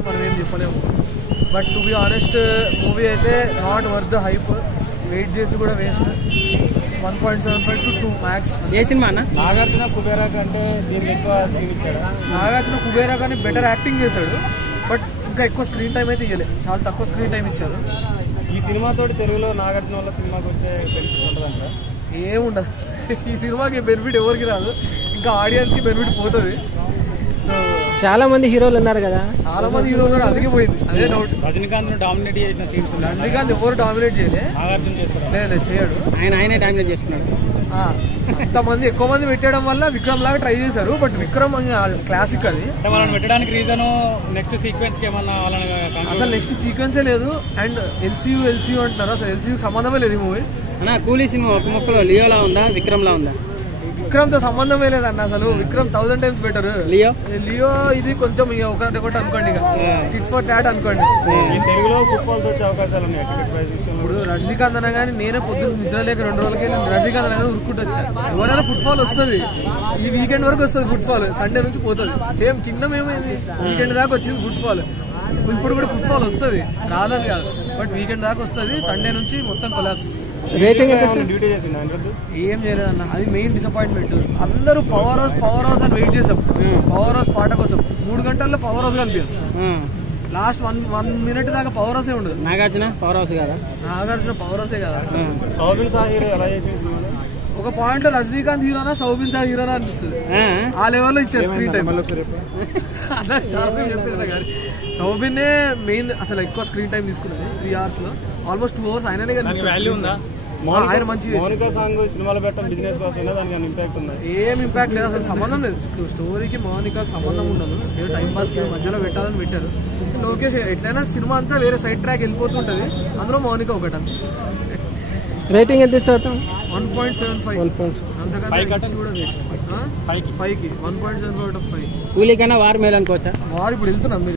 అయితే మనం ఏం చెప్పలేము. But to be honest movie అయితే not worth the hype. Wait చేసి కూడా వేస్ట్. 1.75 to 2 max. ఏ సినిమా అన్న? నాగార్జున కుబేరా కంటే దీనికి ఎక్కువ స్క్రీన్ ఇచ్చాడు. నాగార్జున కుబేరా కానీ బెటర్ యాక్టింగ్ చేశాడు. బట్ ఇంకా ఎక్కువ స్క్రీన్ టైం అయితే ఇవ్వలేదు. చాలా తక్కువ స్క్రీన్ టైం ఇచ్చారు. ఈ సినిమాతో తెలుగులో నాగార్జున వల్ల సినిమాకి వచ్చే బెనిఫిట్ ఉంటుందంట? ఏముండదు. ఈ సినిమాకి బెనిఫిట్ ఎవరికి రాదు, ఇంకా ఆడియన్స్ కి బెనిఫిట్ పోతుంది. సో చాలా మంది హీరోలు ఉన్నారు కదా, చాలా మంది హీరోలు అదిగిపోయింది. అదే డౌట్. రజనీకాంత్ డామినేట్ చేసిన సీన్స్ రజనీకాంత్ ఎవరు డామినేట్ చేయలే. నాగార్జున చేస్తారు. లేదు చేయడు. ఆయనే డామినేట్ చేస్తున్నాడు. అంతమంది ఎక్కువ మంది పెట్టడం వల్ల విక్రమ్ లాగా ట్రై చేశారు. బట్ విక్రమ్ క్లాసిక్ అది. వాళ్ళని పెట్టడానికి రీజన్ నెక్స్ట్ సీక్వెన్స్ కి ఏమన్నా అసలు నెక్స్ట్ సీక్వెన్సే లేదు. అండ్ ఎల్సీయూ అంటున్నారు. అసలు ఎల్సీయూ సంబంధమే లేదు ఈ మూవీ. అన్న కూలీ సినిమా ఒక మొక్కలో లియోలా ఉందా, విక్రమ్ లా ఉందా? విక్రమ్ తో సంబంధమే లేదన్న. అసలు విక్రమ్ 1000 times బెటర్. లియో ఇది కొంచెం ఒకటి అనుకోండి, ఇక టిట్ ఫర్ టాట్ అనుకోండి. తెలుగులో ఫుట్బాల్ వచ్చే అవకాశాలు ఉన్నాయి. ఇప్పుడు రజనీకాంత్ అన్న కానీ నేనే పొద్దున్న నిద్ర లేక 2 రోజులకి రజనీకాంత్ అన్న కానీ ఉరుక్కుంటూ వచ్చాను. ఎవరైనా ఫుట్బాల్ వస్తుంది, ఈ వీకెండ్ వరకు వస్తుంది ఫుట్బాల్. సండే నుంచి పోతుంది. సేమ్ కింగ్డమ్ ఏమైంది, వీకెండ్ దాకా వచ్చింది ఫుట్బాల్. ఇప్పుడు కూడా ఫుట్బాల్ వస్తుంది, రాదని కాదు, బట్ వీకెండ్ దాకా వస్తుంది. సండే నుంచి మొత్తం కొలాప్స్. రేటింగ్ ఏం చేయలేదన్న. అది మెయిన్ డిసప్పాయింట్మెంట్. అందరూ పవర్ హౌస్ అని వెయిట్ చేసాం. పవర్ హౌస్ పాట కోసం 3 గంటల్లో పవర్ హౌస్ కనిపించదు. లాస్ట్ 1 minute దాకా పవర్ హౌసే ఉండదు. నాగార్జున పవర్ హౌస్ కదా. నాగార్జున పవర్ హౌసే కదా. సౌబిన్ సాహిర్ ఎలా చేసింది? ఒక పాయింట్ లో రజనీకాంత్ హీరోనా సౌబిన్ సార్ హీరోనా అనిపిస్తుంది. ఆ లెవెల్లో ఇచ్చారు స్క్రీన్ టైం. సౌబిన్ మెయిన్ అసలు ఎక్కువ స్క్రీన్ టైం తీసుకున్నది. 3 hours లో ఆల్మోస్ట్ 2 hours ఆయననే కనిపిస్తుంది. ఆయన మంచి సినిమాలో పెట్టడం బిజినెస్ కోసం దానికి ఇంపాక్ట్ ఉంది. ఏం ఇంపాక్ట్ లేదు, అసలు సంబంధం లేదు. స్టోరీకి మౌనికాకి సంబంధం ఉండదు. ఏదో టైం పాస్ కి మధ్యలో పెట్టాలని పెట్టారు. లోకేష్ ఎట్లయినా సినిమా అంతా వేరే సైడ్ ట్రాక్ వెళ్ళిపోతుంటది. అందులో మౌనిక ఒకట. రేటింగ్ ఎంత ఇస్తాం? 1.75. అంతకన్నా కూడా వేస్ట్. 5కి 1.75 out of 5. కూలీ కన్నా వార్ మేలు అనుకోవచ్చా? వారు ఇప్పుడు వెళ్తున్నాం.